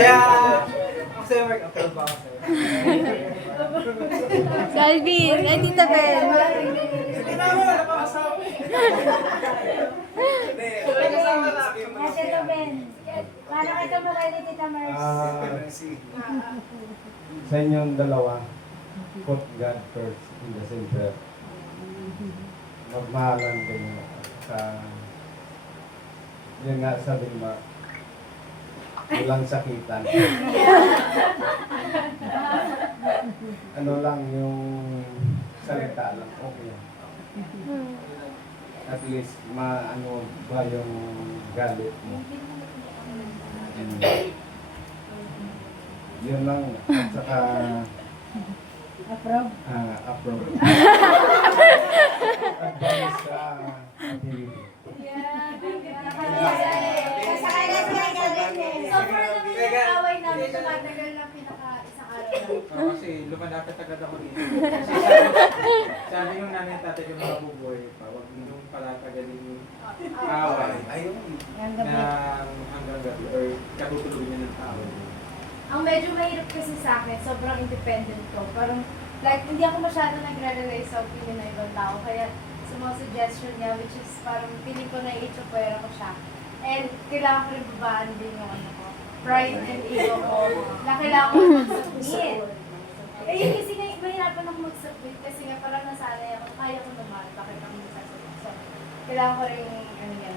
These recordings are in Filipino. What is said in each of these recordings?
Kaya, ako sa'yo, Mark, approve ako sa'yo. Calvin, ay Tita Bel. Sige na mo, wala pa kasama. Hindi, wala kasama na. Tita Ben, paano ka tumulay ni Tita Mars? Sa inyong dalawa, put God first in the center. Magmahalan kayo sa yun nga sabi mo, walang sakitan. Ano lang yung salita lang, okay. At least maano ba yung galit mo. And, yun lang. At saka Approve? approve. Advice sa activity. So, for naman yung away namin, tumatagal ng pinaka-isang araw lang. Kasi lumalapit agad ako dito. Kasi sabi yung nanay at tatay yung mga buboy pa, huwag niyong palatagalin yung away. Ayun. Na hanggang gabi or katutuloy niya ng tao. Ang medyo mahirap kasi sa akin, sobrang independent ko. Parang, like, hindi ako masyado nagre-relay sa opinion ng ibang tao. Kaya, sa mga suggestion niya, which is parang piling ko na i-chupwera ko siya. And, kailangan ko rin babaan din yung ano ko. Pride and ego ko. Na kailangan ko mag-submit. Eh, yun kasi nga, mahirapan ako mag-submit kasi nga parang nasanay ako, kaya ko naman, bakit ako mag-submit. So, kailangan ko rin, ano yan,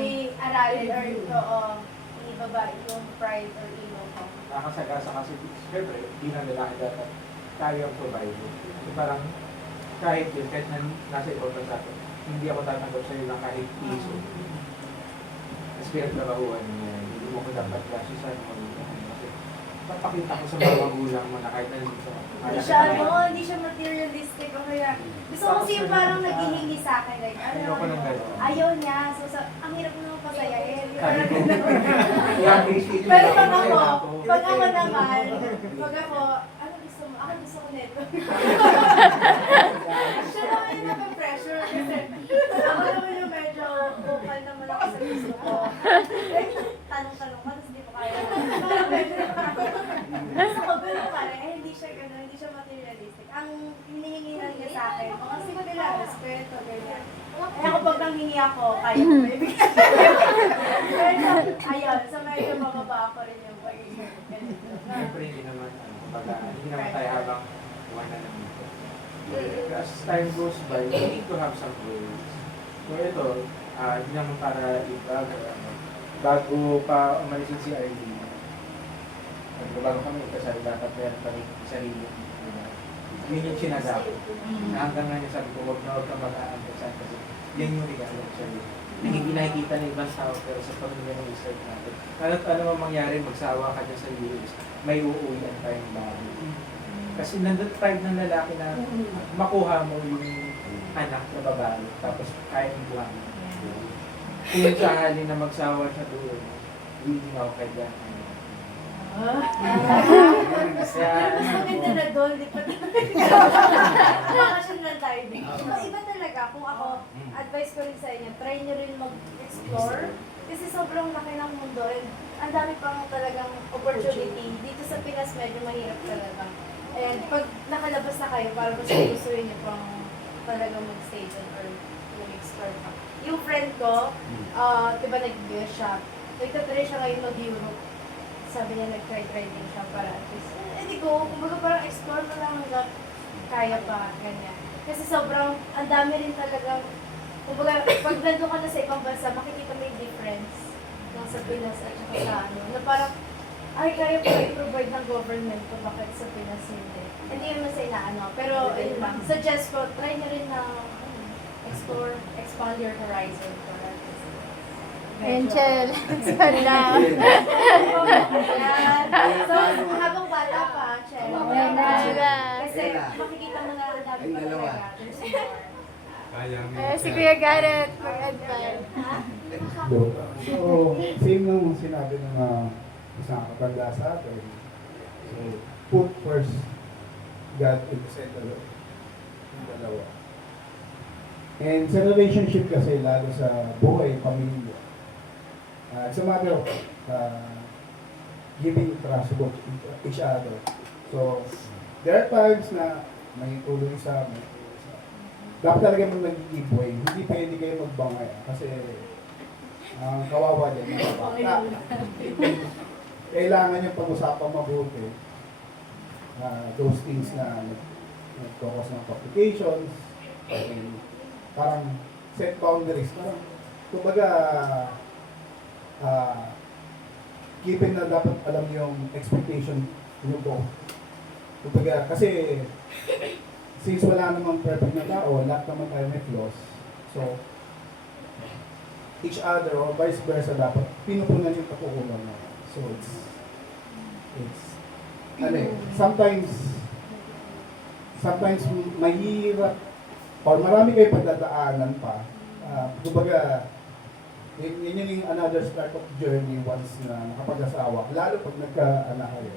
i-aralin or ibaba yung pride or ego ko. Nakakasagasa kasi, syempre, hindi na lalaki dapat kayang provide. So parang, kahit yun, kahit na nasa ikaw pa sa akin, hindi ako tatanggap sa'yo ng kahit piso. Kasi pinagtrabahuan niya, hindi mo ko dapat gasisan mo. Kasi, papakita ko sa mga magulang mo na kahit na hindi sa Hindi siya materialistic o kaya, gusto ko kasi yung parang naghihingi sa akin, like, Ayoko ng gano'n. ayaw niya, so ang hirap naman pasayahin. Pero Pero pag ako naman, pag ako, ano gusto mo? Ako gusto ko nito. Siya naman yung naka-pressure kasi ako naman yung medyo vocal naman ako sa gusto ko. Like, tanong-tanong ka, tapos hindi pa kaya. Parang medyo gusto ko, pero parang, hindi siya gano'n, hindi siya materialistic. Ang hinihinginan niya sa akin, mga simple lang, respeto, ganyan. Eh ako pag nanghingi ako, kaya ko ibigay. Pero ayun, so medyo mababa ako rin yung pagiging ganito. Siyempre, hindi naman, kumbaga, hindi naman tayo habang buwan na lang dito. As time goes by, we need to have some rules. So ito, hindi naman para ibag, bago pa umalis si Arlene, bago kami kasal, dapat meron kami sarili. Yun yung sinasabi. Hanggang nga niya sabi ko, huwag kang mag-aantasan kasi yan yung regalo ko sa'yo. Na hindi nakikita ng ibang tao pero sa pamilya ng research natin. Ano mang mangyari, magsawa ka dyan sa US, may uuwian tayong bago. Kasi nandun pride ng lalaki na makuha mo yung anak na babae, tapos kaya yung buwan. Kung sakali na magsawa siya doon, willing ako kay Dan. Mas maganda na doon, di pa bakasyon lang tayo din. So, iba talaga, kung ako, advice ko rin sa inyo, try nyo rin mag-explore. Kasi sobrang laki ng mundo and ang dami pang talagang opportunity. Dito sa Pinas, medyo mahirap talaga. And pag nakalabas na kayo, parang mas gustuin nyo pang talagang mag-stay dun or mag-explore pa. Yung friend ko, diba nag-US siya, nagtatry siya ngayon mag-Europe. Sabi niya nag-try din siya para at least, di ko, kumbaga parang explore mo lang hanggang kaya pa, ganyan. Kasi sobrang, ang dami rin talagang, kumbaga, pag nandun ka na sa ibang bansa, makikita mo yung difference ng sa Pinas at saka sa ano, na parang, ay, kaya pa i-provide ng government ko, bakit sa Pinas hindi. Hindi naman sa inaano, pero ayun lang, suggest ko, try nyo rin na explore, expand your horizon for at least. Angel, expand na. So, habang bata pa, Chel. Kasi makikita mo na ang dami pa talaga. Si Kuya Garrett, mag-advise. So, same lang ang sinabi ng isang kapagda sa atin. So, put first God in the center of yung dalawa. And sa relationship kasi, lalo sa buhay, pamilya, it's a matter of giving trust to each other. So, there are times na may tulong isa, may tulong isa. Dapat talaga mo nag-giveaway. Hindi pwede kayo magbangay kasi kawawa dyan. Kailangan yung pag-usapan mabuti. Those things na nag-focus ng complications, and parang set boundaries, parang kumbaga given na dapat alam yung expectation nyo po. Kumbaga, kasi since wala namang perfect na tao, lahat naman tayo may flaws. So, each other or vice versa dapat pinupunan yung pagkukulang mo. So, it's sometimes mahirap or marami kayo pagdadaanan pa. Kumbaga, yun yung another start of journey once na nakapag-asawa. Lalo pag nagka-anak kayo.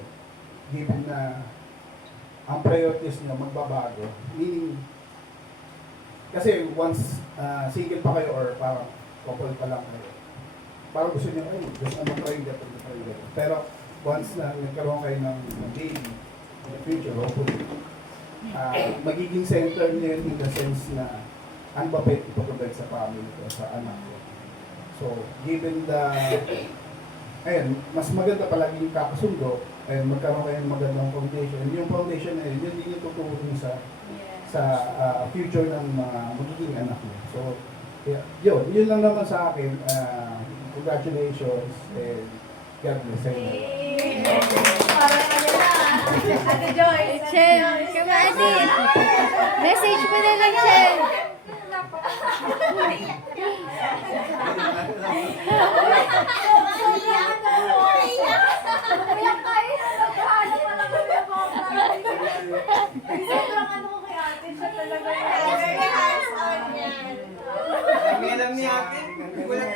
Given na ang priorities nyo magbabago. Meaning, kasi once single pa kayo or parang couple pa lang kayo, parang gusto nyo, gusto naman try that. Pero once na nagkaroon kayo ng baby in the future, hopefully, magiging center nyo yun in the sense na ano ba pwede ipaprovide sa family ko, sa anak ko. So, given the, mas maganda palagi yung kakasundo, and magkaroon kayo ng magandang foundation. And yung foundation na yun din yung tutulong sa future ng mga magiging anak niyo. So, yun lang naman sa akin. Congratulations and God bless sa inyo. Parang ano na. Ate Joyce. Chel, kamati. Message mo na lang, Chel. Sobrang ano ko kay ate, siya talaga yung Very hands-on yan. Ang alam ni ate, walang